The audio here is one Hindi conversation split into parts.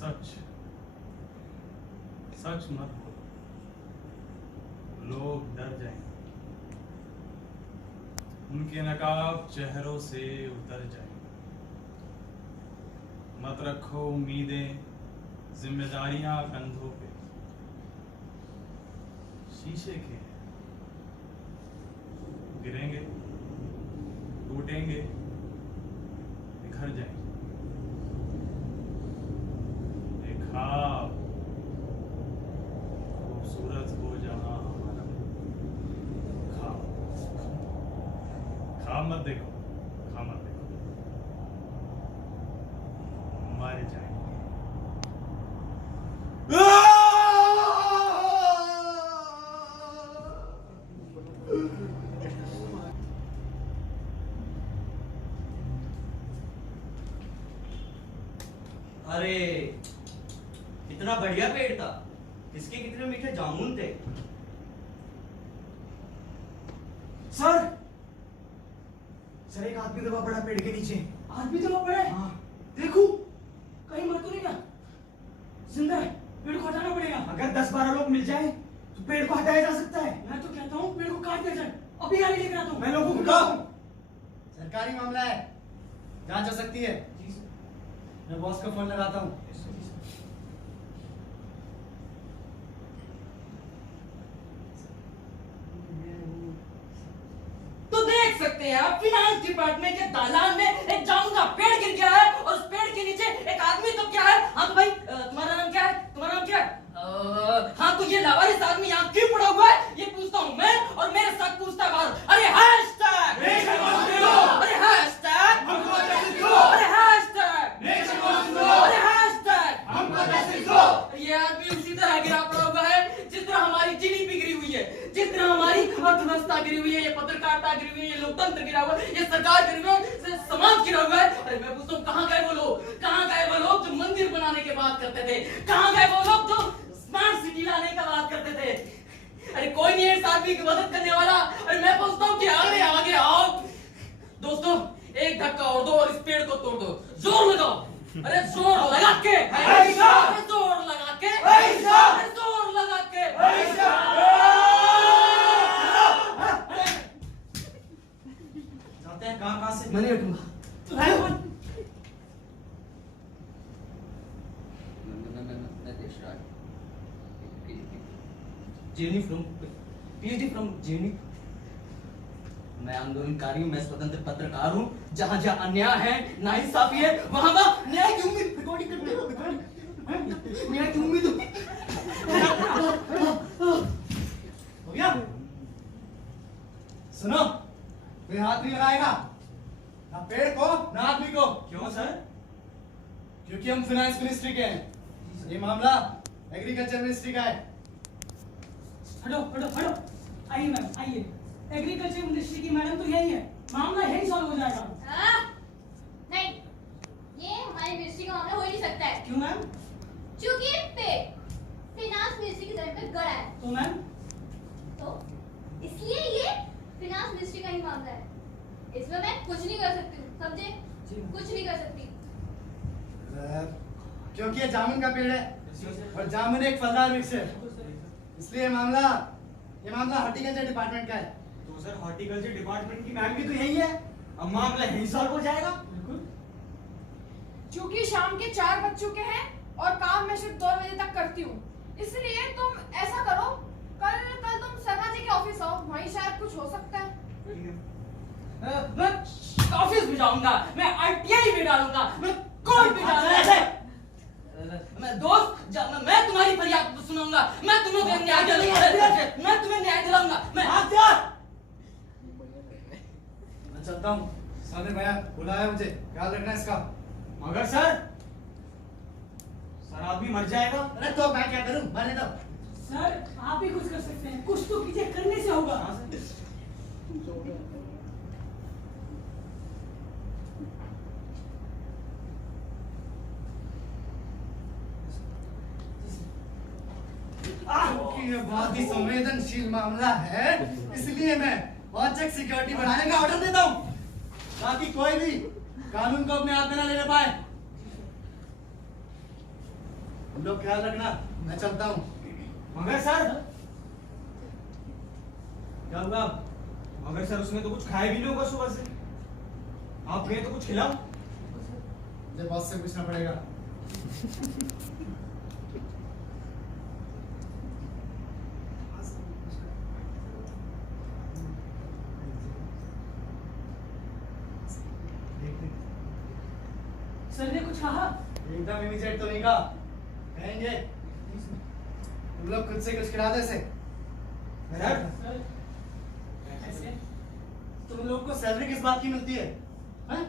सच सच मत बोलो, लोग डर जाएंगे, उनके नकाब चेहरों से उतर जाएंगे। मत रखो उम्मीदें, जिम्मेदारियां कंधों पे, शीशे के हैं, गिरेंगे, टूटेंगे, बिखर जाएंगे। एक ख्वाब खूबसूरत हो जहां हमारा, ख्वाब ख्वाब मत देखो, ख्वाब मत देखो, मारे जाएंगे। अरे कितना बढ़िया पेड़ था, इसके कितने मीठे जामुन थे। सर सर एक आदमी दबा पड़ा पेड़ के नीचे। आदमी दबा पड़ा है? हाँ। देखो कहीं मर तो नहीं गया, जिंदा है। पेड़ को हटाना पड़ेगा। अगर 10-12 लोग मिल जाए तो पेड़ को हटाया जा सकता है। मैं तो कहता हूँ पेड़ को काट दिया जाए। अभी गाड़ी लेकर आता हूँ। मैं लोगों को सरकारी मामला है, जांच हो सकती है। मैं बॉस को फोन लगाता हूँ। तो देख सकते हैं आप, फिनांस डिपार्टमेंट के दालान में एक जामुन का पेड़ गिर गया है और उस पेड़ के नीचे एक आदमी। तो क्या है? हाँ तो भाई तुम्हारा नाम क्या है? तुम्हारा नाम क्या है? हाँ तो ये लावारिस आदमी यहाँ क्यों पड़ा हुआ है ये पूछता हूँ मैं, और मेरे साथ पूछता है भारत। अरे हैशटैग, अरे हैशटैग, अरे हैशटैग, अरे हैशटैग। ये आदमी उसी तरह गिरा पड़ा हुआ है जिस तरह हमारी जीडीपी गिरी हुई है, जिस तरह हमारी अर्थव्यवस्था गिरी हुई है, ये पत्रकारिता गिरी हुई है, ये लोकतंत्र गिरा हुआ है, ये सरकार गिरी हुई है, समाज गिरा हुआ है। अरे मैं पूछता हूँ कहाँ गए वो लोग? कहाँ गए वो लोग जो मंदिर बनाने की बात करते थे? कहाँ गए वो लोग जो स्मार्ट सिटी लाने का बात करते थे? अरे कोई नहीं है इस आदमी की मदद करने वाला। अरे मैं पूछता हूँ कि आगे आगे आओ दोस्तों, एक धक्का और दो और इस पेड़ को तोड़ दो। जोर लगाओ, अरे जोर लगा के, अरे जोर लगा के, अरे जोर लगा के। जानते हैं कहाँ से? मैं नहीं हटूंगा। Jenny from PhD from Jenny. मैं आंदोलनकारी हूँ, मैं स्वतंत्र पत्रकार हूँ। जहाँ जहाँ अन्याय है, नाइंसाफी है, वहाँ वहाँ न्याय की उम्मीद। रिकॉर्डिंग करने हो, न्याय की उम्मीद हो गया? सुनो, कोई हाथ नहीं लगाएगा, ना पेड़ को ना आदमी को। क्यों सर? क्योंकि हम फाइनेंस मिनिस्ट्री के हैं। ये मामला एग्रीकल्चर मिनिस्ट्री का है। हटो हटो हटो, आइए मैम आइए। एग्रीकल्चर मिनिस्ट्री की मैडम तो यही है, मामला यही सॉल्व हो जाएगा। नहीं, ये हमारी मिनिस्ट्री का मामला हो ही नहीं सकता है। क्यों मैम? क्योंकि ये पेड़ फिनांस मिनिस्ट्री की जमीन पे गड़ा है। तो मैम तो इसलिए ये फिनांस मिनिस्ट्री का ही मामला है। इसमें मैं कुछ नहीं कर सकती हूँ, समझे? कुछ नहीं कर सकती। क्योंकि ये जामुन का पेड़ है और जामुन एक फलदार वृक्ष है, इसलिए ये मामला हॉर्टिकल्चर डिपार्टमेंट का है। तो सर हॉर्टिकल्चर डिपार्टमेंट की मैम भी तो यही है, अब मामला यही सॉल्व हो जाएगा। क्योंकि शाम के 4 बज चुके हैं और काम मैं सिर्फ 2 बजे तक करती हूँ, इसलिए तुम ऐसा करो, कल तुम शर्मा जी के ऑफिस आओ, वहीं शायद कुछ हो सकता है। मैं ऑफिस भी जाऊंगा, मैं आरटीआई भी डालूंगा, मैं कोर्ट भी डालूंगा। मैं दोस्त मैं तुम्हारी फरियाद सुनाऊंगा, मैं तुम्हें न्याय दिलाऊंगा, मैं तुम्हें न्याय दिलाऊंगा। मैं चलता हूँ, सामने भैया बुलाया मुझे, ख्याल रखना इसका। मगर सर आदमी मर जाएगा। अरे तो मैं क्या करूँ, मरने दो। सर आप ही कुछ कर सकते हैं, कुछ तो कीजिए, करने से होगा। क्योंकि ये बहुत ही संवेदनशील मामला है, इसलिए मैं औचक सिक्योरिटी बढ़ाने का ऑर्डर देता हूँ, ताकि कोई भी कानून को अपने हाथ में न लेने पाए। तुम लोग ख्याल रखना, मैं चलता हूँ। मगर सर क्या हुआ? मगर सर उसने तो कुछ खाया भी नहीं होगा सुबह से। आप गए तो कुछ खिलाओ। मुझे बॉस से पूछना पड़ेगा। सर ने कुछ कहा? एकदम इमीडिएट तो नहीं कहा, कहेंगे तुम लोग खुद से कुछ खिला दे से। सर ऐसे तुम लोग को सैलरी किस बात की मिलती है? हैं?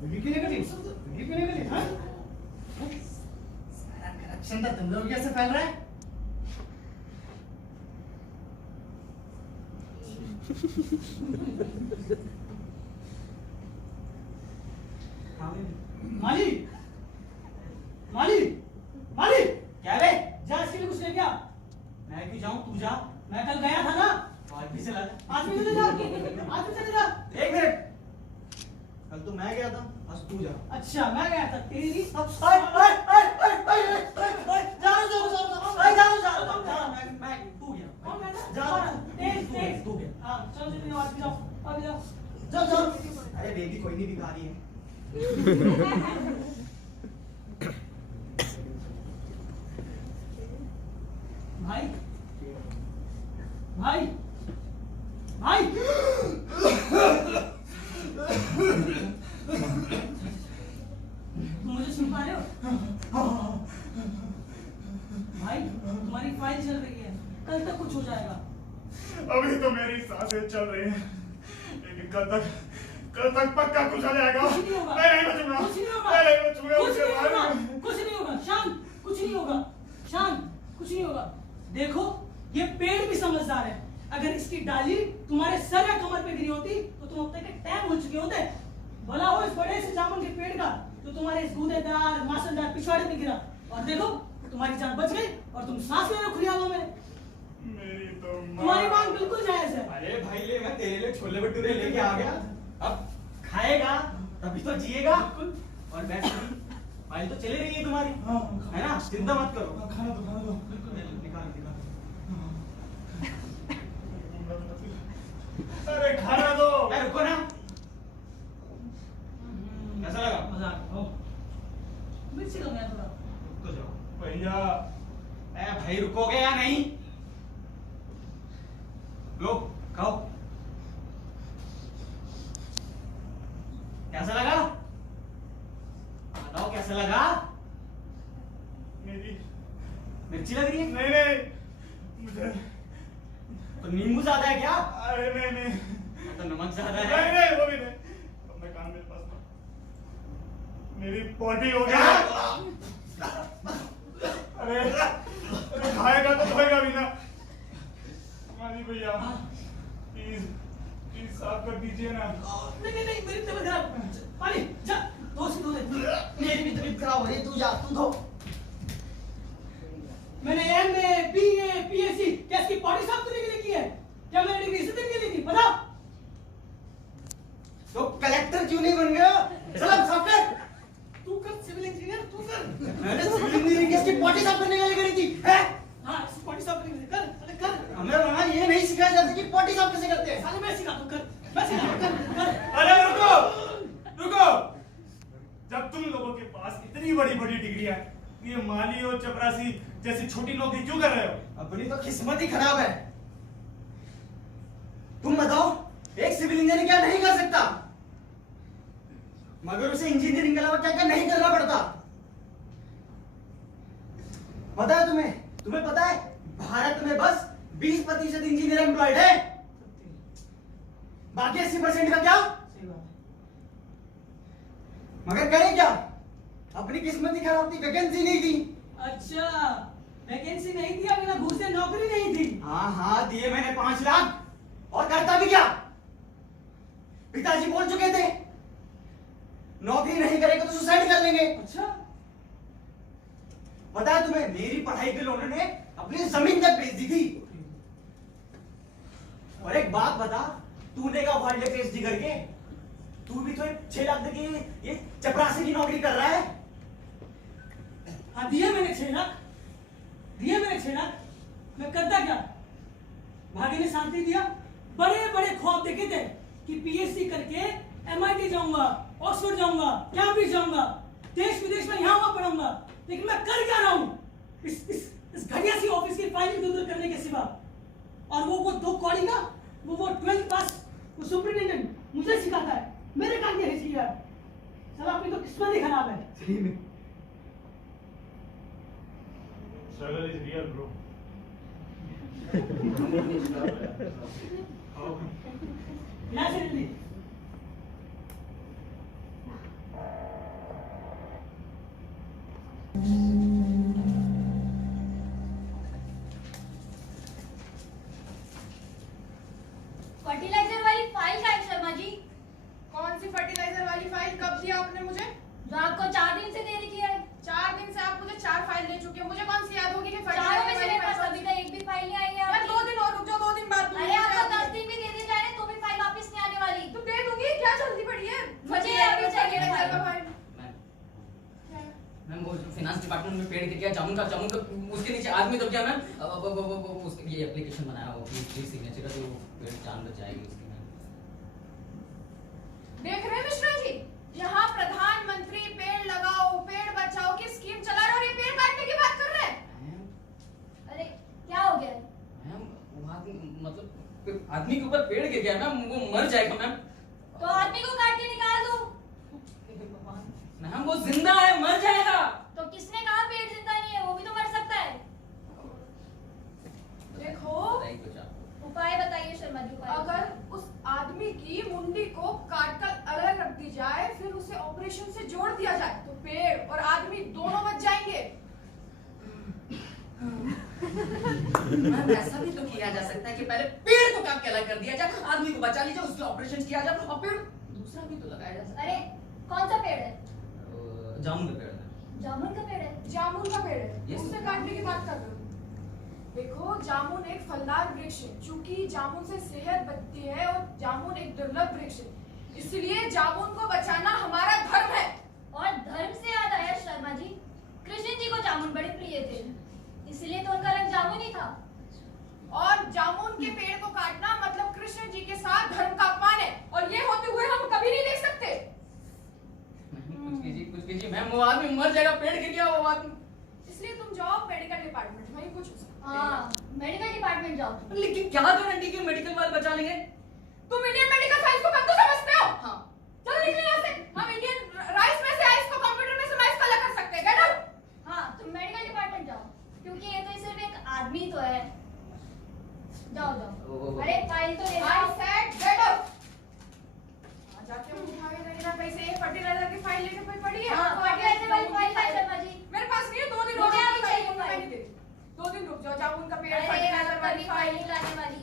बीवी क्यों नहीं गली? बीवी क्यों नहीं गली? हैं? सारा करप्शन तो तुम लोग कैसे फैल रहा है? माली माली माली क्या रे? जा इसके लिए कुछ लेके आ। मैं भी जाऊं? तू जा। मैं कल गया था ना। आज भी चला जा। आज भी चले जा। आज भी चले जा। एक मिनट, कल तो मैं गया था, आज तू जा। अच्छा मैं गया था, तेरी अब मैं तू गया। कौन गया था? जा तेज तू गया। हां चलो चलो आज भी जाओ, अभी जाओ। जाओ जाओ। अरे बेबी कोई नहीं भिखारी है। भाई भाई भाई तुम मुझे सुन पा रहे हो? भाई तुम्हारी फाइल चल रही है, कल तक कुछ हो जाएगा। अभी तो मेरी सांसें चल रही हैं, लेकिन कल तक पक्का कुछ हो जाएगा। कुछ नहीं होगा। मैं नहीं बचूंगा। कुछ नहीं होगा। मैं नहीं बचूंगा। कुछ मुझे नहीं होगा। मारो। कुछ नहीं होगा। शांत, कुछ नहीं होगा। शांत, कुछ नहीं होगा। देखो ये पेड़ भी समझदार है। अगर इसकी डाली तुम्हारे सर या कमर पे गिरी होती तो तुम अब तक के टैग हो चुके होते। भला हो इस बड़े से जामुन के पेड़ का तो तुम्हारे इस गूदेदार मांसलदार पिछवाड़े पे गिरा, और देखो तुम्हारी जान बच गई और तुम सांस ले रहे हो खुली हवा में। मेरी तो तुम्हारी मांग बिल्कुल जायज है। अरे भाई ले, मैं तेरे लिए छोले भटूरे लेके आ गया। अब खाएगा तभी तो जिएगा। और मैं फाइल तो चली रही है तुम्हारी, है ना? चिंता मत करो। खाना दो। निकाल निकाल। अरे खाना दो। अरे रुको ना। कैसा लगा? मजाक हो। मिर्ची लो मैं थोड़ा। रुको जाओ। भैया ए भाई रुकोगे या नहीं? लो खाओ। कैसा लगा? बताओ कैसा लगा? मेरी मिर्ची लग रही है? नहीं मुझे तो नींबू ज्यादा है क्या? अरे नहीं तो नमक ज्यादा नहीं है? नहीं वो भी नहीं। अब मैं काम मेरे पास था। मेरी पॉटी हो गई। अरे खाएगा तो धोएगा भी ना। माली भैया प्लीज साफ कर दीजिए ना। नहीं मेरी तबीयत खराब। पानी जा, दो से दो दे। मेरी भी तबीयत खराब हो रही है, तू जा, तू धो। मैंने MA, BA, PhD क्या इसकी बॉडी साफ करने के लिए की है? क्या मैंने डिग्री इसी के लिए की? बता। तो कलेक्टर क्यों नहीं बन गया? चल साफ कर। तू कर, सिविल इंजीनियर तू कर। मैंने सिविल इंजीनियरिंग इसकी बॉडी साफ करने के लिए करी थी, है? हाँ इसकी बॉडी साफ करने के लिए कर, अरे कर। हमें वहां ये नहीं सिखाया जाता कि बॉडी साफ कैसे करते हैं। साले मैं सिखा दूं, कर। मैं सिखा दूं, कर। अरे रुको। जब तुम लोगों के पास इतनी बड़ी डिग्रियां है, ये माली और चपरासी जैसी छोटी नौकरी क्यों कर रहे हो? अपनी तो किस्मत ही खराब है। तुम बताओ, एक सिविल इंजीनियर क्या नहीं कर सकता, मगर उसे इंजीनियरिंग के अलावा क्या क्या नहीं करना पड़ता। पता है तुम्हें पता है भारत में बस 20% इंजीनियर एम्प्लॉयड है, बाकी 80% का क्या? सही बात है। मगर करें क्या, अपनी किस्मत ही खराब थी, वैकेंसी नहीं थी। अच्छा वैकेंसी नहीं थी, बिना घूस से नौकरी नहीं थी। हाँ दिए मैंने 5 लाख, और करता भी क्या? पिताजी बोल चुके थे नौकरी नहीं करेगा तो सुसाइड कर लेंगे। अच्छा पता है तुम्हें, मेरी पढ़ाई के लिए उन्होंने अपनी जमीन तक बेच दी थी। और एक बात बता, तूने का वर्ल्ड PhD करके तू भी तो 6 लाख की ये चपरासी की नौकरी कर रहा है। हाँ दिए मैंने 6 लाख, दिए मैंने 6 लाख। मैं करता क्या? भाग्य ने शांति दिया। बड़े बड़े ख्वाब देखे थे कि पीएचडी करके एमआईटी जाऊंगा, ऑक्सफोर्ड जाऊंगा, कैम्ब्रिज जाऊंगा, देश विदेश में यहाँ वहां पढ़ूंगा। लेकिन मैं कर क्या रहा हूँ इस घटिया सी ऑफिस की फाइलिंग दूर करने के सिवा। और वो 2 कौड़ी का वो 12th पास वो सुपरिटेंडेंट मुझे सिखाता है, मेरे काम के हिस्से यार। साला अपनी तो किस्मत ही खराब है। सही में Struggle is real, bro. यहाँ से जल्दी। फर्टिलाइजर वाली फाइल का है शर्मा जी, कौन सी फर्टिलाइजर वाली फाइल कब दिया आपने मुझे? जो आपको 4 दिन से दे रखी है। 4 दिन से आप मुझे 4 फाइल दे चुके हैं, मुझे कौन सी याद होगी कि चारों में से मेरे पास फर्टिलाइजर अभी तक एक भी फाइल नहीं आई है यार आपकी। 2 दिन और रुक जाओ, 2 दिन बाद दूंगी। अरे आपको 10 दिन भी दे दी जाए तो भी फाइल वापस नहीं आने वाली। तो दे दूंगी, क्या जल्दी पड़ी है? मुझे अभी चाहिए फर्टिलाइजर का फाइल। फाइल। मैम वो फाइनेंस डिपार्टमेंट में पेड़ गिर गया, जामुन का उसके नीचे आदमी दब गया मैम। उसके ये एप्लीकेशन बनाया वो प्लीज सिग्नेचर का, तो पेड़ जान बच जाएगी उसकी मैम। देख रहे हैं मिश्रा जी, यहाँ प्रधानमंत्री पेड़ लगाओ पेड़ बचाओ की स्कीम चला रहे और ये पेड़ काटने की बात कर रहे हैं। अरे क्या हो गया? मैम वो आदमी मतलब आदमी के ऊपर पेड़ गिर गया मैम, वो मर जाएगा मैम। तो आदमी को काट के निकाल दो। मैम वो जिंदा है, मर जाएगा। तो किसने कहा पेड़ जिंदा नहीं है? वो भी तो मर सकता है। देखो उपाय बताइए शर्मा जी। उपाय अगर उस आदमी की मुंडी को काटकर अलग रख दी जाए, फिर उसे ऑपरेशन से जोड़ दिया जाए, तो पेड़ और आदमी दोनों बच जाएंगे। मैम ऐसा भी तो किया जा सकता है कि पहले पेड़ को काट के अलग कर दिया जाए, आदमी को बचा लीजिए, उसके ऑपरेशन किया जाए और पेड़ दूसरा भी तो लगाया जा सकता अरे कौन सा पेड़ है? है। जामुन का पेड़ है। जामुन का पेड़ है। जामुन का पेड़ है, Yes. उससे काटने की बात कर रहे हो। देखो जामुन एक फलदार वृक्ष है, चूंकि जामुन से सेहत बढ़ती है और जामुन एक दुर्लभ वृक्ष है, इसलिए जामुन को बचाना हमारा धर्म है। और धर्म से याद आया शर्मा जी, कृष्ण जी को जामुन बड़े प्रिय थे, इसलिए तो उनका रंग जामुन ही था। और जामुन के पेड़ को काटना मतलब कृष्ण जी के साथ धर्म का अपमान है, और ये होते हुए हम कभी नहीं देख सकते। कुछ कीजिए मैम, वो आदमी मर जाएगा, पेड़ गिर गया वो आदमी। इसलिए तुम जाओ मेडिकल डिपार्टमेंट, वहीं कुछ हो सकता है। हाँ मेडिकल डिपार्टमेंट जाओ। लेकिन क्या गारंटी कि मेडिकल वाले बचा लेंगे? तुम इंडियन मेडिकल साइंस को कब तो समझते हो? हाँ चलो निकलो यहाँ से, हम इंडियन राइस में से आइस को कंप्यूटर में से मैच अलग कर सकते हैं। Get out. हाँ तुम मेडिकल डिपार्टमेंट जाओ, क्योंकि ये तो सिर्फ एक आदमी तो है। जाओ जाओ। अरे फाइल तो ले आई आओ। Said get out. जाके हम उठाए कहीं ना कहीं से एक फर्टिलाइजर की फाइल लेके कोई पड़ी है। हाँ फर्टिलाइजर वाली फाइल है शर्मा जी। मेरे पास नहीं है, 2 दिन हो मुझे गए अभी चाहिए मैं फाइल। नहीं दे रही। 2 दिन रुक जाओ, जामुन का पेड़ अरे फर्टिलाइजर अब वाली कभी फाइल फाइल। नहीं लाने वाली।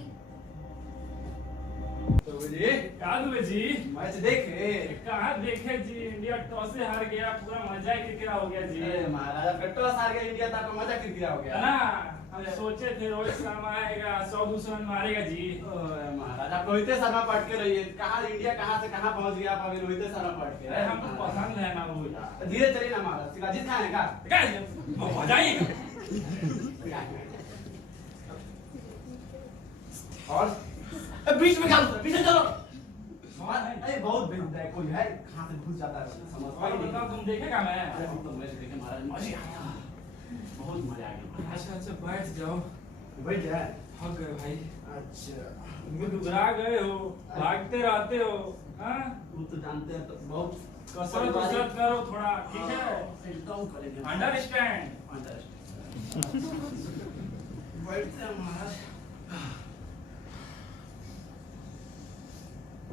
तो जी क्या दुबे जी? मैच देखे? कहाँ देखे जी, इंडिया टॉस से हार गया, पूरा मजा ही किरकिरा हो गया जी। अरे महाराजा कट्टो सार गया इंडिया था, तो मजा किरकिरा हो है गया ना, हम सोचे थे रोहित शर्मा आएगा 100-200 रन मारेगा जी। ओए महाराजा रोहित शर्मा पढ़ के रहिए, कहाँ इंडिया कहाँ से कहाँ पहुंच गया, आप अभी रोहित शर्मा पढ़ के। अरे हमको पसंद है ना वो यार। धीरे चलिए ना महाराज, शिवाजी खाने का क्या है? वो हो जाएगा। और बीच में क्या पीछे चलो। अरे बहुत बेहुदा है, कोई है कहाँ से घुस जाता है समझ और बताओ तुम देखेगा मैं? अरे हम तो मैच देखे महाराज, मजा आया, बहुत मजा आ गया। अच्छा बैठ जाओ। बैठ जाए। थक गए भाई, अच्छा घबरा गए हो, भागते रहते हो। हाँ तू तो जानते हैं तो बहुत कसरत उसरत करो थोड़ा, ठीक है? एकदम करेंगे। अंडरस्टैंड। बैठते हैं महाराज।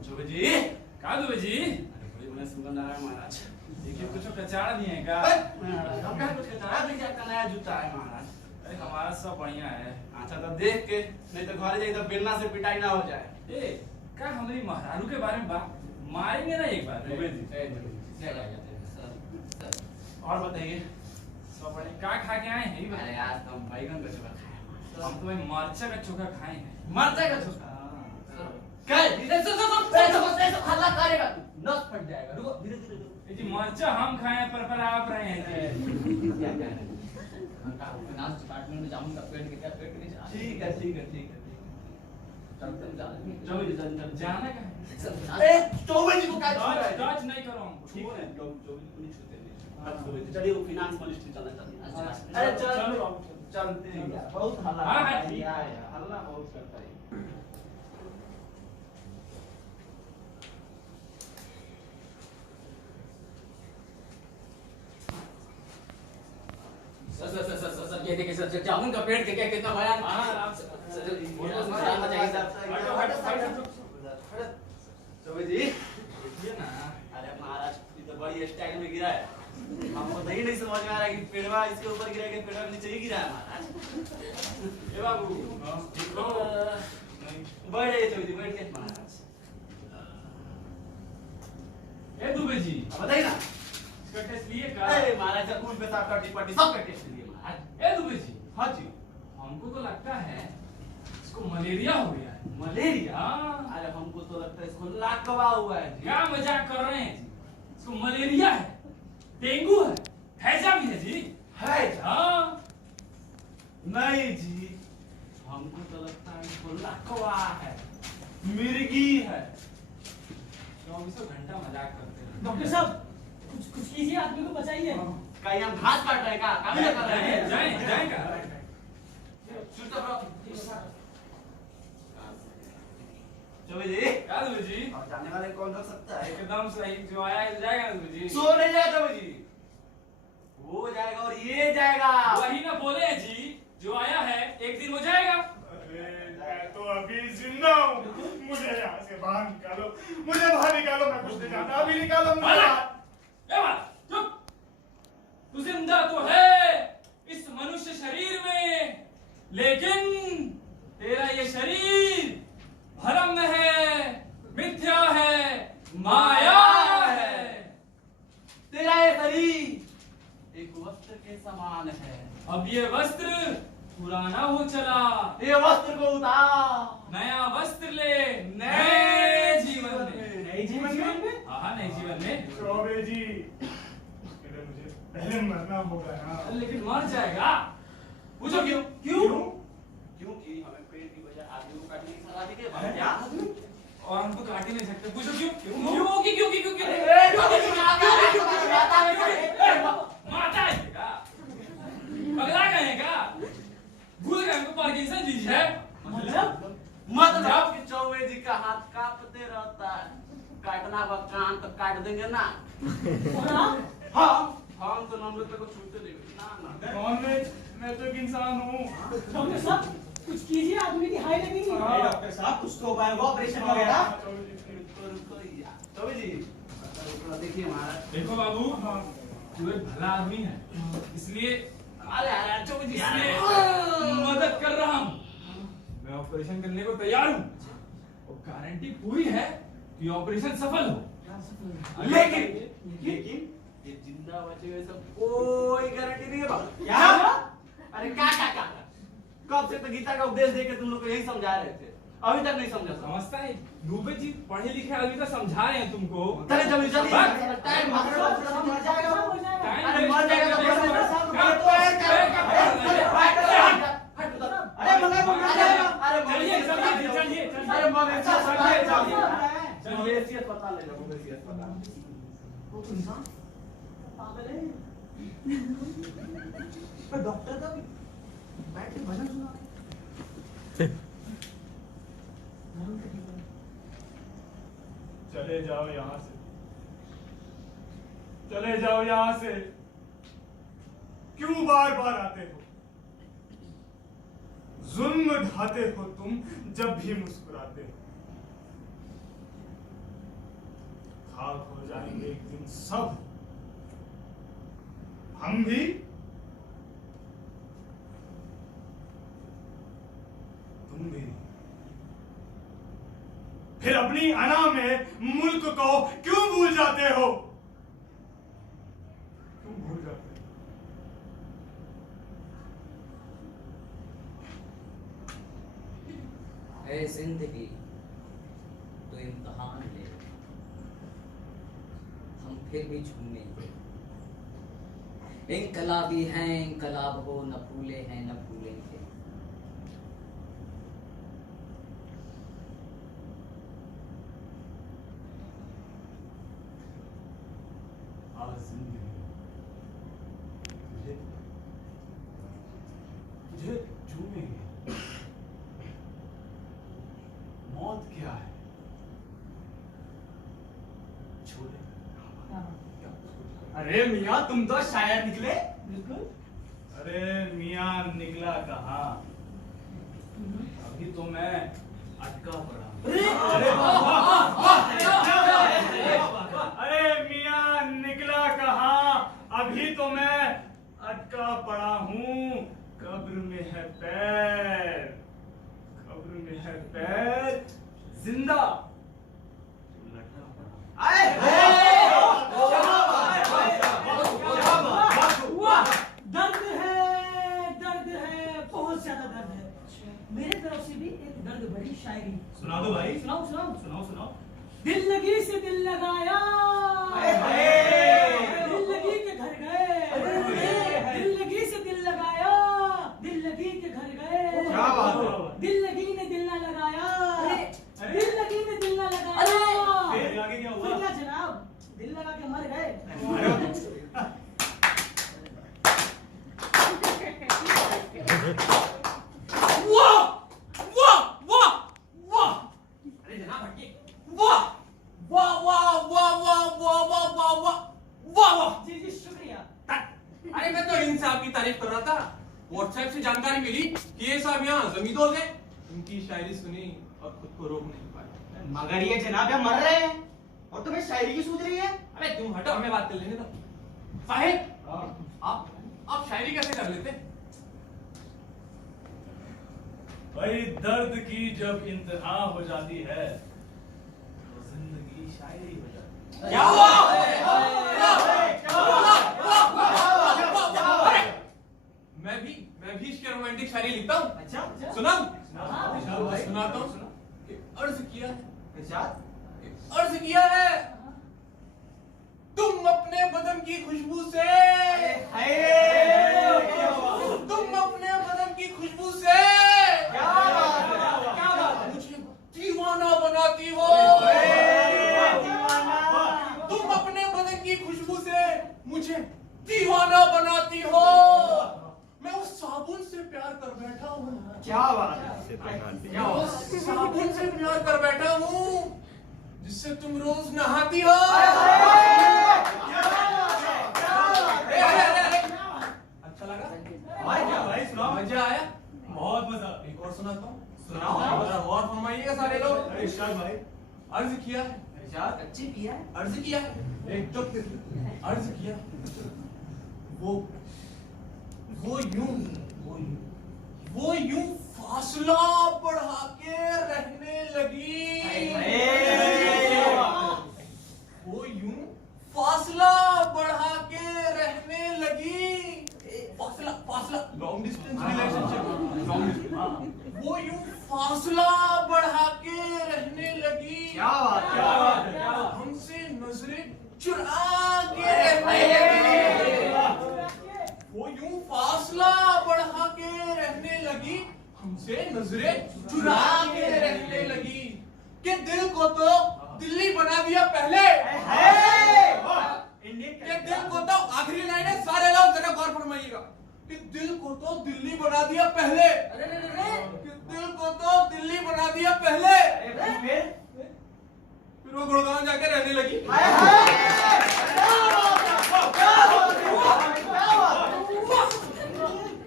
जोगे जी क्या दुबे जी? अरे बड़ी बड़ी सुगंध आ रहा है महाराज। देखिए कुछ कचाड़ा नहीं है क्या? महाराज हम क्या कुछ कचरा देखिए, आपका नया जूता है महाराज। अरे हमारा सब बढ़िया है। अच्छा तो देख के, नहीं तो घर जाइए तो बेलना से पिटाई ना हो जाए। ए क्या हमारी महारानू के बारे में बात मारेंगे ना एक बार दुबे जी? और बताइए। सब बढ़िया। क्या खा के आए हैं ये बताइए। अरे आज तो हम बैगन का चोखा खाए। हम तो भाई मरचा का चोखा खाए हैं। मर जाएगा चोखा। हाँ। क्या हल्ला करेगा तू, नस फट जाएगा। रुको धीरे धीरे ये जी मरचा हम खाए हैं, पर आप रहे हैं जी। क्या कह रहे हैं? फाइनेंस डिपार्टमेंट में जामुन का पेड़ के क्या पेड़ के नीचे ठीक है ठीक है ठीक है चलते हैं चलो जाना का है ए चौबे जी को क्या छू रहा है टच नहीं करो हमको ठीक है चौबे जी को नहीं छूते नहीं चलिए वो फाइनेंस मिनिस्ट्री चलना चाहिए अरे चलो चलते हैं यार बहुत हल्ला हाँ, हाँ, है ठीक है। यार हल्ला बहुत करता है सर ये देखिए सर जामुन का पेड़ देखिए कितना भयानक आराम से जाना चाहिए सर चौबे जी ये ना अरे महाराज ये तो बड़ी स्टाइल में गिरा है हमको तो ही नहीं समझ में आ रहा है कि पेड़वा इसके ऊपर गिरा है कि पेड़वा के नीचे ही गिरा है महाराज ए बाबू ठीक हो बैठ जाइए चौबे जी बैठ के महाराज ए दुबे जी बताइए ना इसका टेस्ट लिए का अरे महाराज का खून पेशाब का टिपटी सब का टेस्ट लिए महाराज ए दुबे जी हाँ जी हमको तो लगता है इसको मलेरिया हो गया है मलेरिया हाँ अरे हमको तो लगता है इसको लाकवा हुआ है जी क्या मजाक कर रहे हैं जी इसको मलेरिया है डेंगू है हैजा भी है जी है जा? हाँ नहीं जी हमको तो लगता है इसको लाकवा है मिर्गी है 24 घंटा मजाक करते हैं डॉक्टर साहब कुछ कीजिए आदमी को बचाइए कहीं हम घास काट रहे हैं क्या काम नहीं कर रहे हैं जाए का चुपचाप रहो चौबे जी क्या दुबे जी और जाने वाले कौन रख सकता है एकदम सही जो आया है जाएगा ना दुबे जी सो नहीं जाएगा चौबे जी वो जाएगा और ये जाएगा वही ना बोले हैं जी जो आया है एक दिन हो जाएगा अरे मैं तो अभी जिंदा हूँ मुझे यहाँ से बाहर निकालो मुझे बाहर निकालो मैं कुछ नहीं जानता अभी निकालो मुझे अरे! बाहर। ए बात चुप तू जिंदा तो है इस मनुष्य शरीर में लेकिन तेरा ये शरीर भ्रम है मिथ्या है माया है तेरा ये शरीर एक वस्त्र के समान है अब ये वस्त्र पुराना हो चला ये वस्त्र को उतार नया वस्त्र ले नए जीवन में नए जीवन में हाँ नए जीवन में चौबे जी अरे मुझे पहले मरना होगा ना लेकिन मर जाएगा पूछो क्यों क्योंकि हमें पेड़ की वजह आदमी को काटने की सलाह दी गई है। क्या और हमको काट ही नहीं सकते पूछो क्यों क्यों क्यों माता है क्या पगला गए का भूल गए हमको पार्किंसन डिजीज है मतलब कि चौबे जी का हाथ कांपते रहता है काटना का कान तो काट देंगे ना हाँ हम तो नम्रता को छूते नहीं ना कौन मैं तो एक इंसान हूँ डॉक्टर साहब कुछ कीजिए आदमी की हाई लगी नहीं हाँ। डॉक्टर साहब कुछ तो उपाय होगा ऑपरेशन वगैरह चौबे जी देखिए महाराज देखो बाबू तू एक भला आदमी है इसलिए अरे चौबे जी इसलिए मदद कर रहा हूँ मैं ऑपरेशन करने को तैयार हूँ और गारंटी पूरी है कि ऑपरेशन सफल हो लेकिन ये जिंदा बचे हुए सब कोई गारंटी नहीं है बाबू क्या अरे क्या कब से तो गीता का उपदेश देके तुम लोग को यही समझा रहे थे अभी तक नहीं समझा समझता है दुबे जी पढ़े लिखे आदमी तो समझा रहे हैं तुमको चले जल्दी जल्दी हाँ। टाइम मर जाएगा अरे मर जाएगा तो कैसे मर अरे चलिए अरे मवेशी चलिए अस्पताल ले जाओ मवेशी अस्पताल वो इंसान पागल है पर डॉक्टर का बैठ के भजन सुना चले जाओ यहाँ से चले जाओ यहाँ से क्यों बार बार आते हो जुल्म ढाते हो तुम जब भी मुस्कुराते हो खाक हो जाएंगे एक दिन सब हम भी तुम भी फिर अपनी अना में मुल्क को क्यों भूल जाते हो क्यों भूल जाते हो ए जिंदगी तो इम्तहान ले हम फिर भी झूमेंगे इंकलाबी हैं, इंकलाब हो न फूले हैं न फूलेंगे। आज जिंदगी तुझे चूमेंगे। मौत क्या है? छोड़े। अरे मियाँ तुम तो शायर निकले। बिल्कुल। अरे मियाँ निकला कहाँ? अभी तो मैं अटका पड़ा। अरे मियाँ निकला कहाँ? अभी तो मैं अटका पड़ा हूँ। कब्र में है पैर, कब्र में है पैर, जिंदा लटका पड़ा। दर्द है बहुत ज्यादा दर्द है। मेरे तरफ से भी एक दर्द भरी शायरी सुना दो भाई। सुनाओ सुनाओ। सुनाओ सुनाओ। दिल लगी से दिल लगाया, दिल लगी के घर गए, दिल लगी से दिल लगाया, दिल लगी के घर गए। क्या बात है? दिल लगी ने दिल ना लगाया, दिल लगी ने दिल ना लगाया। फिर आगे क्या फिर हुआ? क्या जनाब, दिल लगा के मर गए। वाह वाह वाह वाह! अरे जनाब हटिए। वाह वाह वाह वाह वाह वाह वाह वाह वाह वाह वाह! जी जी शुक्रिया। अरे मैं तो इन साहब की तारीफ कर रहा था। व्हाट्सएप से जानकारी मिली कि ये साहब यहाँ जमींदोज हैं। उनकी शायरी सुनी और खुद को रोक नहीं पाया। मगर ये जनाब यहाँ मर रहे हैं और तुम्हें शायरी की सूझ रही है। अबे तुम हटो, हमें बात कर लेने दो। साहिब आप शायरी कैसे कर लेते? भाई दर्द की जब इंतहा हो जाती है तो जिंदगी शायरी हो जाती है। क्या हुआ? मैं भी इसकी रोमांटिक शायरी लिखता हूँ। अच्छा सुनाऊं? भाई सुनाता हूँ। अर्ज किया है, इरशाद। अर्ज किया है, तुम अपने बदन की खुशबू से, तुम अपने बदन की खुशबू से मुझे दीवाना बनाती हो। तुम अपने बदन की खुशबू से मुझे दीवाना बनाती हो। मैं उस साबुन से प्यार कर बैठा हूँ। क्या बात है। मैं उस साबुन से प्यार कर बैठा हूँ जिससे तुम रोज नहाती हो। अच्छा लगा? भाई सुनाओ। मजा आया? बहुत मजा। एक और सुनाता हूँ। सुनाओ। जरा गौर फरमाइएगा सारे लोग। अरे इरशाद भाई। अर्ज किया है, अच्छी पिया है। अर्ज किया है, एक तो अर्ज किया, वो यूं फासला बढ़ा के रहने लगी। वो यूं फासला बढ़ा के रहने लगी। फासला लॉन्ग डिस्टेंस रिलेशनशिप। वो यूं फासला बढ़ा के रहने लगी। क्या बात है। हमसे नजरें चुरा के रहने लगी। वो यूं फासला बढ़ा के रहने लगी, हमसे नजरें चुरा के रहने लगी कि दिल को तो दिल्ली बना दिया पहले। कि दिल को तो आखिरी लाइन है, सारे लोग जरा गौर फरमाइएगा कि दिल को तो दिल्ली बना दिया पहले। कि दिल को तो दिल्ली बना दिया पहले, फिर वो गुड़गांव जाके रहने लगी।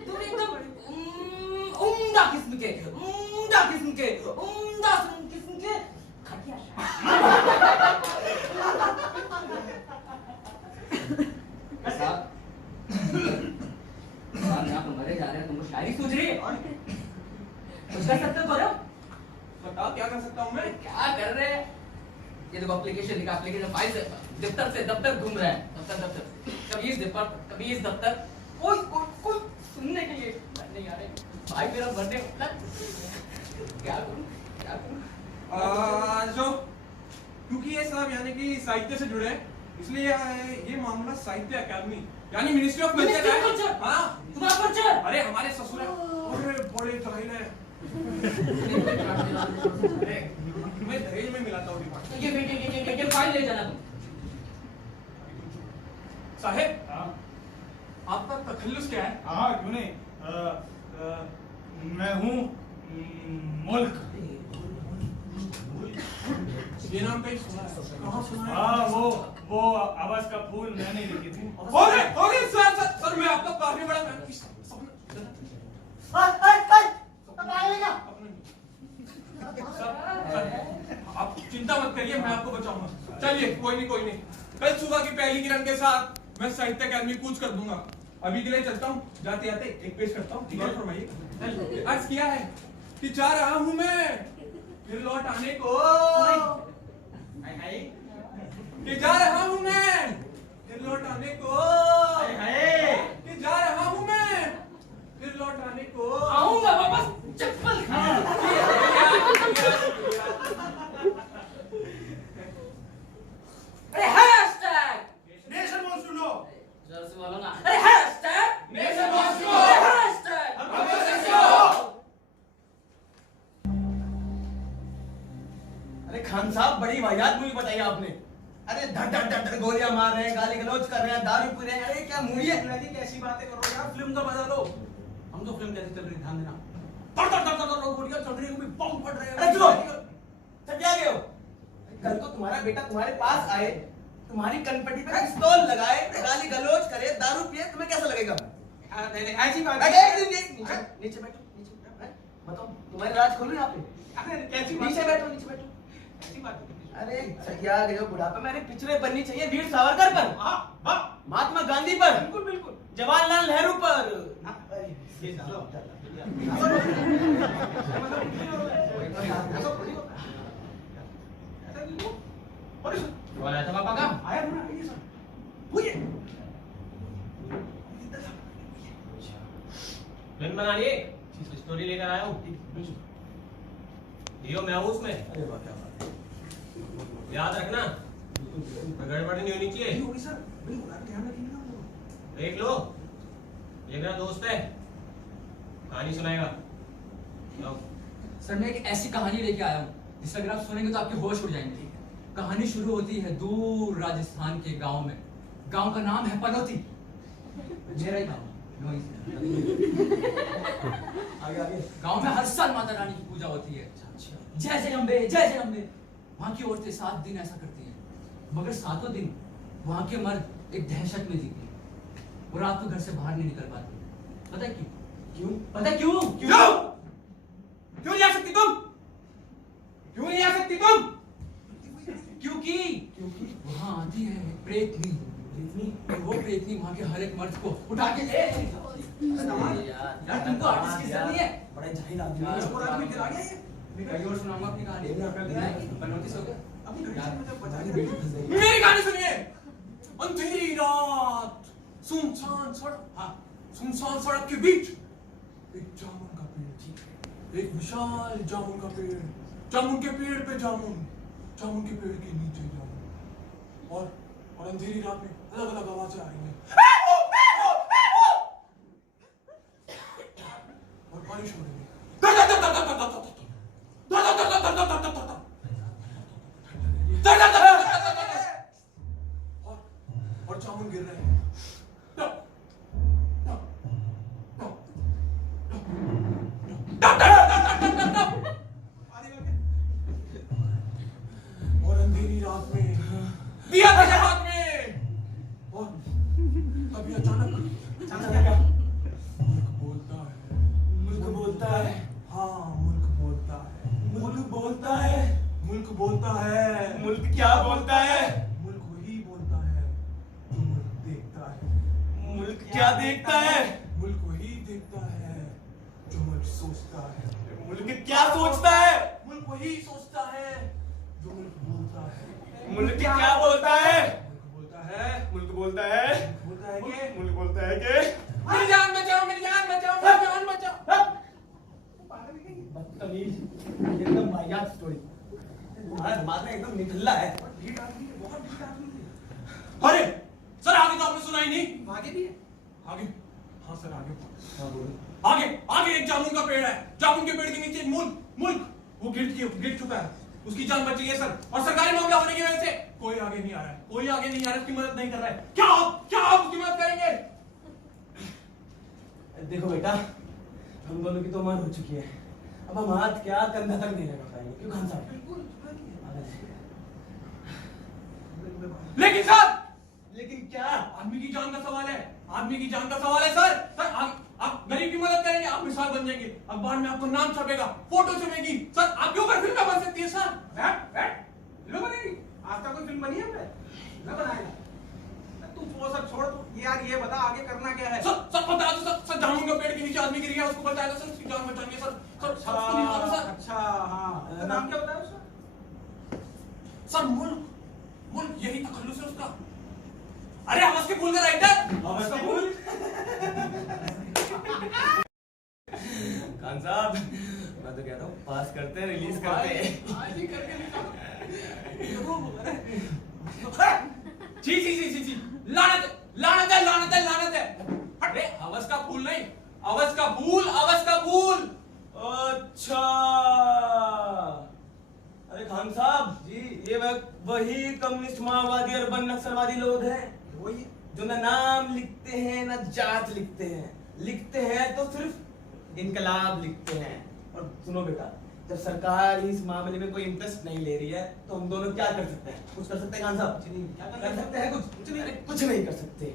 तुम एकदम उम्दा किस्म के खटिया मरे जा रहे हैं, तुमको शायरी सूझ रही है? कुछ कर सकते हो? करो, बताओ क्या कर सकता हूँ मैं? क्या कर रहे हैं? ये देखो एप्लीकेशन लिखा, एप्लीकेशन फाइल से दफ्तर घूम रहा है, दफ्तर कभी इस दफ्तर कोई सुनने के लिए नहीं आ रहे। भाई मेरा बर्थडे क्या करूं? जो क्योंकि ये सब यानी कि साहित्य से जुड़े हैं, इसलिए ये मामला साहित्य अकादमी यानी मिनिस्ट्री ऑफ कल्चर। हाँ तुम्हारा कल्चर। अरे हमारे ससुर अरे बड़े जाहिल है। मैं दहेज में मिलाता हूँ डिपार्टमेंट। ये फाइल ले जाना तुम। साहेब आपका तखल्लुस क्या है? हाँ क्यों नहीं, मैं हूँ मुल्क। ये नाम कहीं सुना है? कहाँ सुना है? हाँ वो आवाज का फूल मैंने लिखी थी। हो गए सर मैं आपका काफी बड़ा आप चिंता मत करिए, मैं आपको बचाऊंगा। चलिए कोई नहीं। कल सुबह की पहली किरण के साथ मैं साहित्य अकादमी कूच कर दूंगा। अभी के लिए चलता हूँ, जाते आते एक पेश करता हूँ। ठीक है फरमाइए। अर्ज किया है कि जा रहा हूँ मैं फिर लौट आने को, कि जा रहा हूँ मैं फिर लौट आने को, कि जा रहा हूँ मैं फिर लौट आने को आऊंगा वापस चप्पल अरे hashtag nation wants to know. जरा से बोलो ना। अरे hashtag nation wants to know. Hashtag अरे खान साहब बड़ी वाहियात मूवी बताई आपने। अरे धड़ गोलियां मार रहे हैं, गाली गलौज कर रहे हैं, दारू पी रहे हैं। अरे क्या मूवी है? कैसी बातें करो यार, फिल्म का मजा लो। हम तो फिल्म कैसे चल रही, ध्यान देना। तड़ गोलियां चल रही है, कोई बम फट रहे हैं। अरे चलो सब क्या गए हो? कल को तुम्हारा बेटा तुम्हारे पास आए, तुम्हारी कनपटी पे पिस्तौल लगाए, गाली गलौज करे, दारू पिए, तुम्हें कैसा लगेगा? ऐसी बात नीचे बैठो। बताओ तुम्हारी राज खोलूं यहाँ पे? नीचे बैठो। ऐसी बात। अरे क्या गए हो बुढ़ापे में? अरे पिक्चरें बननी चाहिए वीर सावरकर पर, महात्मा गांधी पर, बिल्कुल जवाहरलाल नेहरू पर। बोला था पापा का आया ना ये सर। फिल्म बना लिए, स्टोरी लेकर आया हूँ। मैं हूँ उसमें, याद रखना गड़बड़ी नहीं होनी चाहिए। होगी सर, बिल्कुल आप ध्यान रखिएगा ना। देख लो ये मेरा दोस्त है, कहानी सुनाएगा। सर मैं एक ऐसी कहानी लेके आया हूँ जिसे अगर आप सुनेंगे तो आपके होश उड़ जाएंगे। कहानी शुरू होती है दूर राजस्थान के गांव में। गांव का नाम है पनौती, मेरा ही गांव। आगे गांव में हर साल माता रानी की पूजा होती है। जय जय अम्बे, जय जय अम्बे। वहां की औरतें 7 दिन ऐसा करती हैं, मगर 7 दिन वहां के मर्द एक दहशत में जीते हैं। वो रात को घर से बाहर नहीं निकल पाते। पता है क्यों? पता है क्यों? क्यों नहीं आ सकती तुम? क्यों नहीं आ सकती तुम? क्योंकि वहां आती है प्रेतनी। वो प्रेतनी वहां के हर एक मर्द को उठा के ले यार तुमको आर्टिस्ट की जरूरत नहीं है। बड़े जाहिल आदमी यार, हैं। और आदमी चला गया ये। मैं कहीं और सुनाऊंगा अपनी कहानी। पनौती सो गया। अभी मेरी कहानी सुनिए। अंधेरी रात, सुनसान सड़क के बीच एक जामुन का पेड़, एक विशाल जामुन का पेड़, जामुन के पेड़ पे जामुन के पेड़ के नीचे जामुन, और अंधेरी रात में अलग अलग आवाजें आ रही हैं और बारिश हो रही है। और जामुन गिर रहे हैं। और अंधेरी रात में दिया मेरे हाथ में, और तभी अचानक मुल्क बोलता है। हाँ मुल्क बोलता है। मुल्क क्या बोलता है? मुल्क वही बोलता है जो मुल्क देखता है। मुल्क क्या देखता है? मुल्क वही देखता है जो मुल्क सोचता है। मुल्क क्या सोचता है? मुल्क वही सोचता है जो मुल्क बोलता है। मुल्क क्या बोलता है? मुल्क बोलता है। मुल्क बोलता है। बोलता है कि मुल्क बोलता है कि मेरी जान बचाओ, मेरी जान बचाओ, मेरी जान बचाओ। बदतमीज, एकदम वाहियात स्टोरी। तुम्हारा दिमाग में एकदम निकल्ला है। अरे सर आगे तो आपने सुना ही नहीं। आगे भी है? आगे? हाँ सर आगे। हाँ बोलो। आगे आगे एक जामुन का पेड़ है। जामुन के पेड़ के नीचे एक मुल्क वो गिर चुका है। उसकी जान बच गई है सर। और सरकारी मामला होने की वजह से कोई आगे नहीं आ रहा है। कोई आगे नहीं आ रहा है, उसकी मदद नहीं कर रहा है। क्या आप उसकी मदद करेंगे? देखो बेटा, हम दोनों की तो उम्र हो चुकी है, अब हम हाथ क्या कंधा तक नहीं लगा पाएंगे। क्यों खान साहब? लेकिन सर, लेकिन क्या? आदमी की जान का सवाल है। आदमी की जान का सवाल है सर। सर आप गरीब की मदद करेंगे, आप मिसाल बन जाएंगे, अखबार में आपको नाम छपेगा, फोटो छपेगी सर, आपके ऊपर फिल्म बन सकती है सर। फिल्म बनेगी? आज तक कोई फिल्म बनी है? ना बनाएगा। तू वो सब छोड़, तू यार ये बता आगे करना क्या है? सर बता दो सर, जामुन का पेड़ के नीचे आदमी गिर गया, उसको बचाएगा सर, उसकी जान बचाएंगे सर। सर उसको निकालो सर। अच्छा हाँ, तो नाम क्या बताया उसका? सर मुल्क यही तखल्लुस है उसका। अरे हवस के फूल का राइटर। हवस के फूल? खान साहब, मैं तो कहता हूँ पास करते हैं, रिलीज करते हैं। आज ही करके निकालो। जी लानत है। अरे हवस का फूल नहीं, हवस का फूल। अच्छा, अरे खान साहब जी, ये वही कम्युनिस्ट, माओवादी और बन नक्सलवादी लोग हैं वही जो ना नाम लिखते हैं ना जात लिखते हैं तो सिर्फ इनकलाब लिखते हैं। और सुनो बेटा, जब सरकार इस मामले में कोई इंटरेस्ट नहीं ले रही है तो हम दोनों क्या कर सकते हैं? कुछ कर सकते हैं खान साहब? क्या कर सकते हैं कुछ नहीं? अरे कुछ नहीं कर सकते।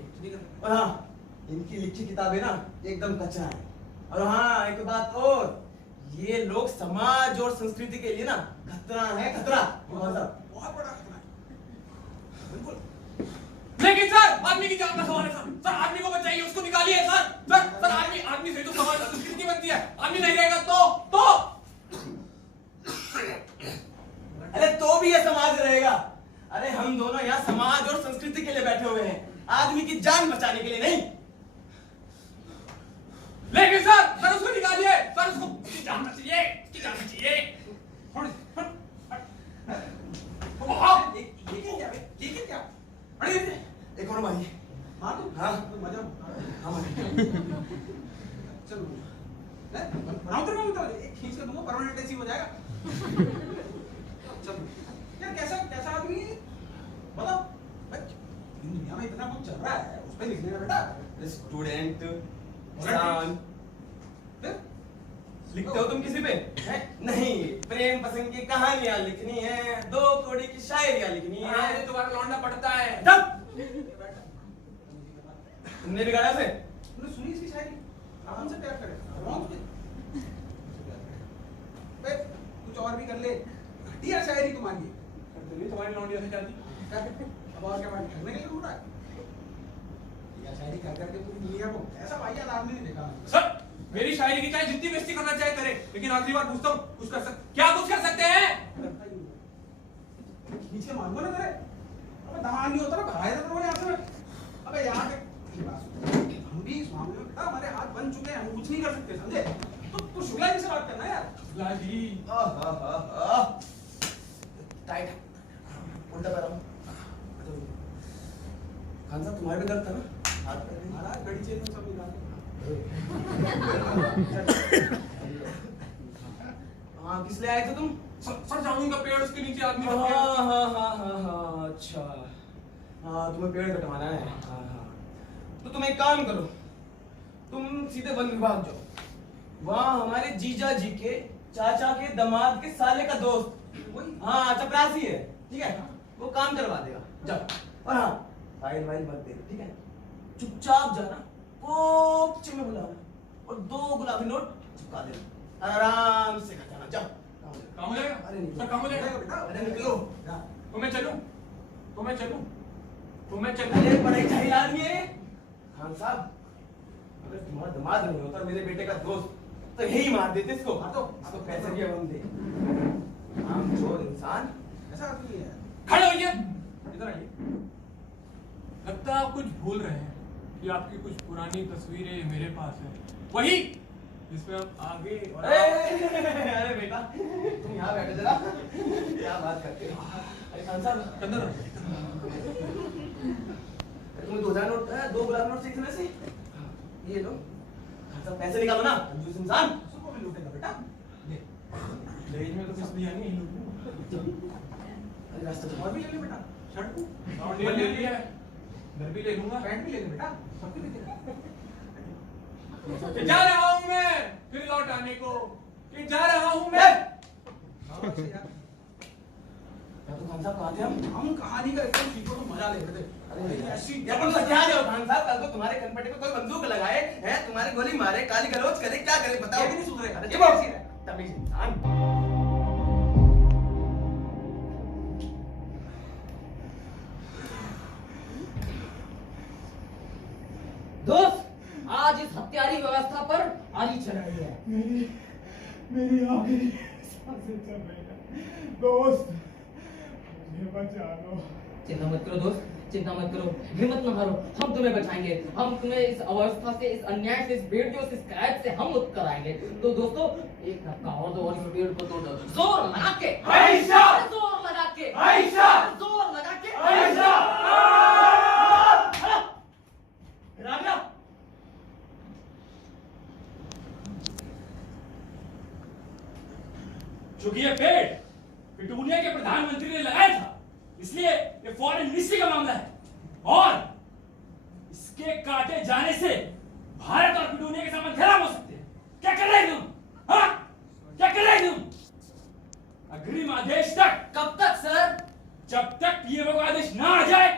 और हाँ, इनकी लिखी किताबें ना एकदम कचरा है। और हाँ, एक बात और, ये लोग समाज और संस्कृति के लिए ना खतरा है, खतरा। खान साहब, बहुत बड़ा खतरा है। बिल्कुल। लेकिन सर आदमी की जान का सवाल है सर, आदमी को बचाइए, उसको निकालिए सर। आदमी से तो समाज और संस्कृति बनती है। आदमी नहीं रहेगा तो अरे तो भी ये समाज रहेगा। अरे हम दोनों यहाँ समाज और संस्कृति के लिए बैठे हुए हैं, आदमी की जान बचाने के लिए नहीं। लेकिन सर उसको निकालिए सर, उसको जान चाहिए। ये क्या? अरे एक और मारिए। हाँ तो हाँ। मजा हाँ मारिए। चलो बनाओ तो मैं एक खींच के दूंगा, परमानेंट ऐसी हो जाएगा। चलो यार, कैसा आदमी है बताओ। दुनिया में इतना कुछ चल रहा है, उस पे लिखने का बेटा। स्टूडेंट, किसान, लिखते हो तुम किसी पे? नहीं, प्रेम पसंद की कहानियां लिखनी है, 2 कौड़ी की शायरियां लिखनी है। अरे तुम्हारा लौंडा पड़ता है। तुमने बिगाड़ा उसे? तूने सुनी इसकी शायरी? आराम से प्यार करे, कुछ और भी कर ले। घटिया शायरी तुम्हारी है। तुम्हारी लौंडिया से जाती। अब और क्या बात करने के लिए ढूंढ रहा है? या शायरी कर करके पूरी दुनिया को ऐसा वाहियात आदमी नहीं देखा सर, मेरी शायरी की चाहे जितनी बेइज्जती करना चाहे करे, लेकिन आखिरी बार पूछता हूँ, कुछ कर सकते हैं? खींच के मांगो ना तेरे। अबे दामाद नहीं होता ना, भगाया था तुम्हारे यहाँ से। अबे यहाँ पे हम भी इस मामले में बेटा हमारे हाथ बन चुके हैं, हम कुछ नहीं कर सकते, समझे? तो शुक्ला जी से बात करना यार। शुक्ला जी टाइट उल्टा पैर। खान साहब, तुम्हारे भी दर्द था ना हाथ पे? महाराज घड़ी चेन में सब निकाल। हाँ, किस लिए आए थे तुम? सर जामुन का पेड़, उसके नीचे आदमी। हाँ, अच्छा। हाँ, तुम्हें पेड़ कटवाना है। हाँ। तो तुम एक काम करो, तुम सीधे वन विभाग जाओ। वहाँ हमारे जीजा जी के चाचा के दामाद के साले का दोस्त, हाँ चपरासी है, ठीक है, वो काम करवा देगा। जाओ। और हाँ, फाइल मत देना, ठीक है? चुपचाप जाना, पोपचे में बुलाना और 2 गुलाबी नोट चिपका देना, आराम से घर जाना। जाओ। काम हो जाएगा? अरे नहीं, सर काम हो जाएगा? अरे निकलो। तो मैं चलूं? अरे बड़े जाहिल आदमी है खान साहब, अगर तुम्हारा दामाद नहीं होता मेरे बेटे का दोस्त तो यही मार देते इसको। तो पैसे के बंदे, हम चोर इंसान। ऐसा आदमी है। खड़े होइए, इधर आइए। लगता है आप कुछ भूल रहे हैं कि आपकी कुछ पुरानी तस्वीरें मेरे पास है, वही जिसमें आप आगे और अरे बेटा, तुम यहाँ बैठे जरा, क्या बात करते हो? अरे खान साहब, अंदर तुम्हें 2000 नोट 2 गुलाब नोट सीखने से ये लो सब पैसे निकालो ना कंजूस इंसान सुबह भी लूटेगा बेटा दहेज में तो कुछ दिया नहीं अरे रास्ते तो और भी ले ले बेटा शर्ट को और ले लिया है घर भी ले लूंगा पैंट भी ले ले बेटा सब कुछ ले ले जा रहा हूं मैं फिर लौट आने को कि जा रहा हूं मैं तो खान साहब कहाँ थे हम कहानी का एकदम सीखो तो मजा ले रहे थे अरे यार तुम क्या हो खान साहब कल को तुम्हारे कनपट्टे पे कोई बंदूक लगाए हैं तुम्हारी गोली मारे काली गलौज करे क्या करे बताओ भी नहीं सुधरे अरे ये बात है तमीज इंसान दोस्त आज इस हत्यारी व्यवस्था पर आली चल रही है। मेरी आखिरी सांसें चल रही है दोस्त मुझे बचा लो चिंता मत करो दोस्त, चिंता मत करो, हिम्मत न हारो, हम तुम्हें बचाएंगे, हम तुम्हें इस अवस्था से, इस अन्याय से, इस बेड़ियों से, इस कैद से हम मुक्त कराएंगे। तो दोस्तों एक धक्का और दो और इस पेड़ को तोड़ दो, जोर लगा के, आयशा! जोर लगा के, आयशा! जोर लगा के, आयशा! राजा चूंकि ये पेड़ पिटूनिया के प्रधानमंत्री ने लगाया था इसलिए ये फॉरेन मिनिस्ट्री का मामला है और इसके काटे जाने से भारत और पिटूनिया के संबंध खराब हो सकते हैं। क्या कर रहे तुम? हाँ? क्या कर रहे तुम? अग्रिम आदेश तक। कब तक सर? जब तक पीएमओ का आदेश ना आ जाए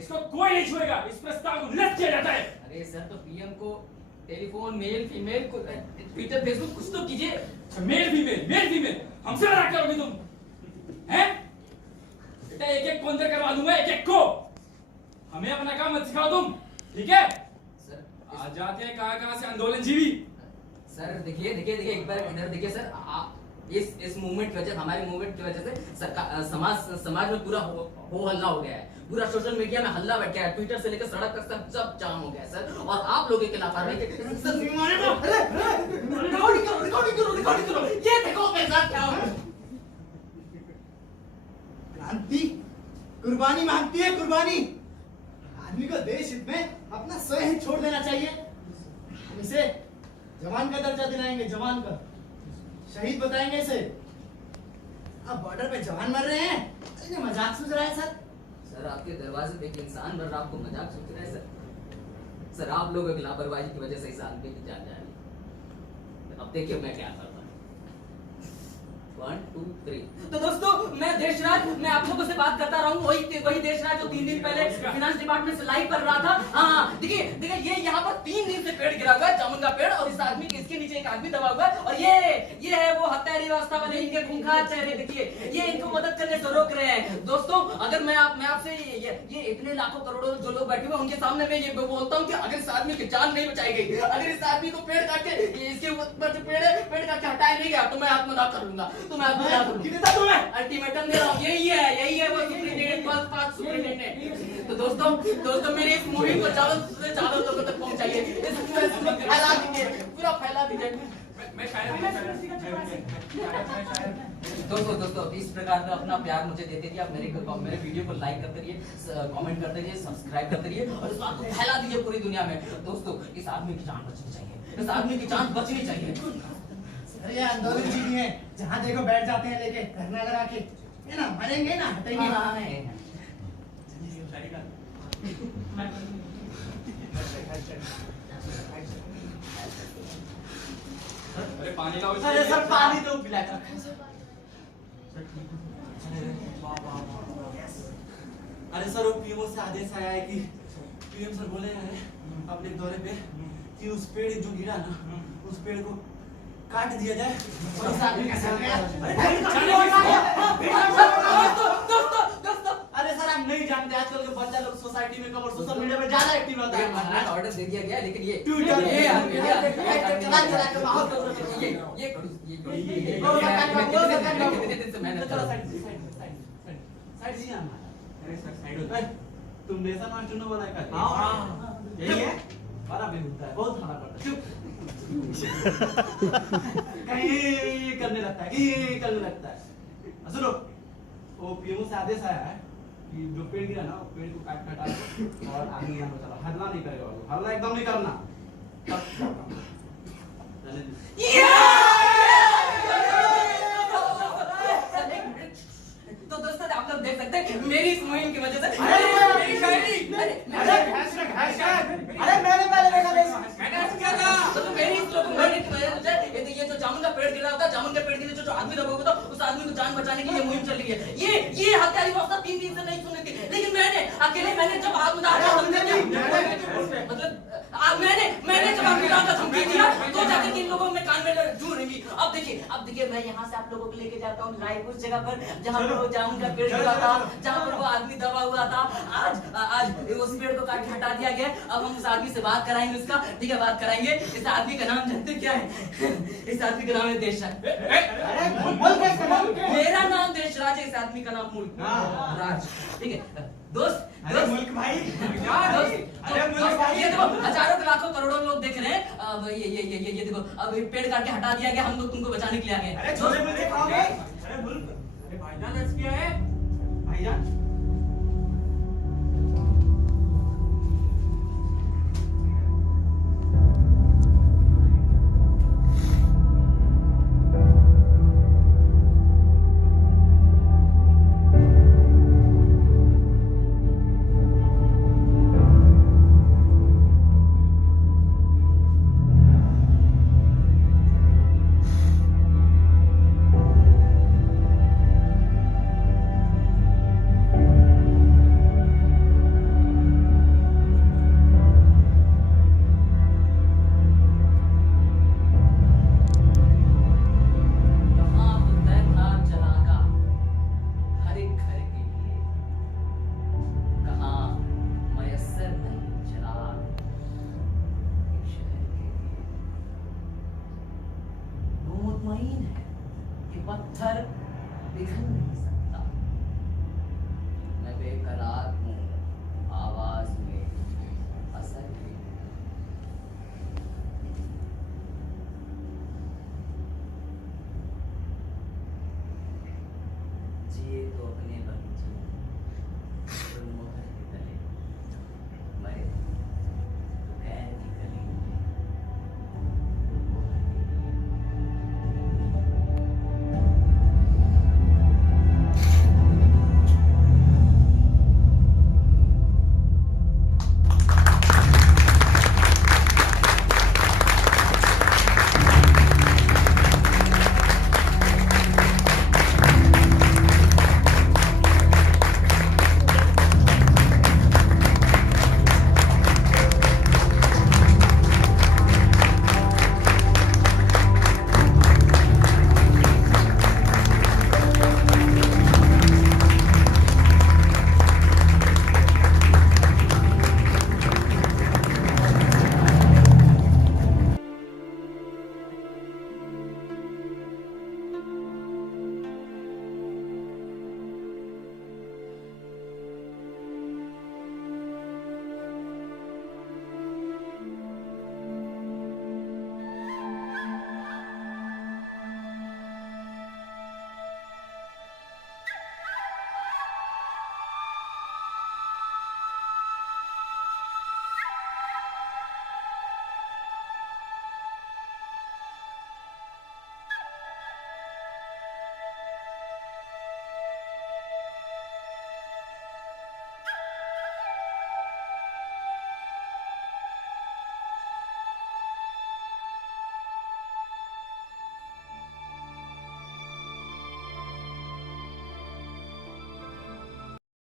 इसको कोई नहीं छुएगा। इस प्रस्ताव को निरस्त किया जाता है। अरे सर तो पीएम को telephone, mail, female, Twitter, Facebook कुछ तो कीजिए। अच्छा मेल फीमेल हमसे मजाक करोगे तुम? हैं? बेटा एक एक को अंदर करवा दूंगा, एक एक को। हमें अपना काम मत सिखाओ तुम, ठीक है? सर आ जाते हैं कहां से आंदोलन जीवी। सर देखिए एक बार इधर देखिए सर, इस मूवमेंट की वजह, हमारी मूवमेंट की वजह से समाज में पूरा हो हल्ला हो गया है, पूरा सोशल मीडिया में हल्ला बैठ गया है, ट्विटर से लेकर सड़क तक सब जाम हो गया है सर। और आप लोगों के लापरवाही के रिकॉर्डिंग करो, ये देखो मेरे साथ क्या हो रहा है। क्रांति कुर्बानी मांगती है, कुर्बानी। आदमी को देश हित में अपना स्वयं ही छोड़ देना चाहिए। हम इसे जवान का दर्जा दिलाएंगे, जवान का शहीद बताएंगे इसे। अब बॉर्डर पे जवान मर रहे हैं, इन्हें मजाक सूझ रहा है सर। सर आपके दरवाजे पे एक इंसान मर रहा, आपको मजाक सोच रहा है सर? सर आप लोगों की लापरवाही की वजह से इस आदमी की जान जा रही है। अब देखिए मैं क्या करता हूँ। 1 2 3। तो दोस्तों मैं देशराज, मैं आप लोगों से बात करता रहा हूँ, वही देशराज जो 3 दिन पहले फाइनेंस डिपार्टमेंट से लाइव कर रहा था। हाँ देखिए ये यहाँ पर 3 दिन से पेड़ गिरा हुआ है, जामुन का पेड़, और इस आदमी के इसके नीचे एक आदमी दबा हुआ है, और ये है वो हत्यारी व्यवस्था वाले, इनके खूंखार चेहरे देखिए, ये इनको मदद करने से रोक रहे हैं। दोस्तों अगर मैं आपसे ये इतने लाखों करोड़ों जो लोग बैठे हुए उनके सामने मैं ये बोलता हूँ कि अगर इस आदमी की जान नहीं बचाई गई, अगर इस आदमी को पेड़ काट के इसके ऊपर जो पेड़ काट के हटाया नहीं गया तो मैं आत्मदाह कर लूंगा। तो मैं आत्मदाह करूंगा, अल्टीमेटम दे रहा हूँ। यही है वो सुप्रीटेंडेंट पास सुप्रीटेंडेंट। तो दोस्तों मेरी इस मूवी को ज्यादा से ज्यादा लोगों तक पहुंचाइए, फैला दीजिए, पूरा फैला दीजिए। दोस्तों इस प्रकार का अपना प्यार मुझे देते रहिए, आप मेरे वीडियो को लाइक करते रहिए, कमेंट करते रहिए, सब्सक्राइब करते रहिए, और इस बात को फैला दीजिए पूरी दुनिया में। दोस्तों इस आदमी की जान बचनी चाहिए, इस आदमी की जान बचनी चाहिए। अरे ये आंदोलन जीवी है, जहाँ देखो बैठ जाते हैं लेके धरना लगा के, है ना, मरेंगे ना, हटेंगे। अरे पानी लाओ। अरे सर पानी तो पिला कर। अरे सर वो पीएम से आदेश आया है कि पीएम सर बोले हैं अपने दौरे पे कि उस पेड़ जो गिरा ना उस पेड़ को काट दिया जाए और इस आदमी का सर अरे सर हम नहीं जानते, आजकल के बच्चा लोग सोसाइटी में कवर सोशल मीडिया में ज्यादा एक्टिव रहता है। ऑर्डर दे दिया गया, लेकिन ये ट्विटर ये चला के बहुत तुम नेशन और चुनो बनाए का यही है, बड़ा बेहुदा है, बहुत खाना पड़ता है। चुप कहीं करने लगता है, सुनो वो पीएमओ से आदेश आया है कि जो पेड़ गिरा ना, वो पेड़ को काट हटा दो और आगे यहाँ पर चला, हल्ला नहीं करेगा, हल्ला एकदम नहीं करना। रहने दो। तो दोस्तों आप लोग देख सकते हैं मेरी इस मुहिम की वजह से मेरी शायरी अरे मैंने पहले देखा था मैंने ऐसा किया था। तो मेरी इस लोगों की वजह से ये जो जामुन का पेड़ गिरा होता है, जामुन के पेड़ के नीचे जो आदमी दबा हुआ था, उस आदमी को जान बचाने के लिए मुहिम चल रही है। ये हत्यारी व्यवस्था 3 दिन से नहीं सुनी थी, लेकिन मैंने जब आग उतारा मतलब मैंने जब आग उतारा धमकी दिया तो जाकर के इन लोगों में कान में जू रही। अब देखिए मैं यहाँ से आप लोगों को लेके जाता हूँ रायपुर जगह पर जहाँ पर वो जामुन का पेड़ गिरा था, जहाँ पर वो आदमी दबा हुआ था। आज उस पेड़ को काट के हटा दिया गया। अब हम उस आदमी से बात कराएंगे उसका, ठीक है, बात कराएंगे। इस आदमी का नाम जानते क्या है? इस आदमी का नाम है देशराज। मेरा नाम देशराज है, इस आदमी का नाम मुल्क राज, ठीक है दोस्त। मुल्क भाई ये देखो हजारों लाखों करोड़ों लोग देख रहे हैं। अब ये देखो अब पेड़ काट के हटा दिया गया, हम लोग तुमको बचाने के लिए आ गए। अरे मुल्क, अरे भाईजान ऐसा क्या है? भाईजान मुतमईन है कि पत्थर पिघल नहीं सकता।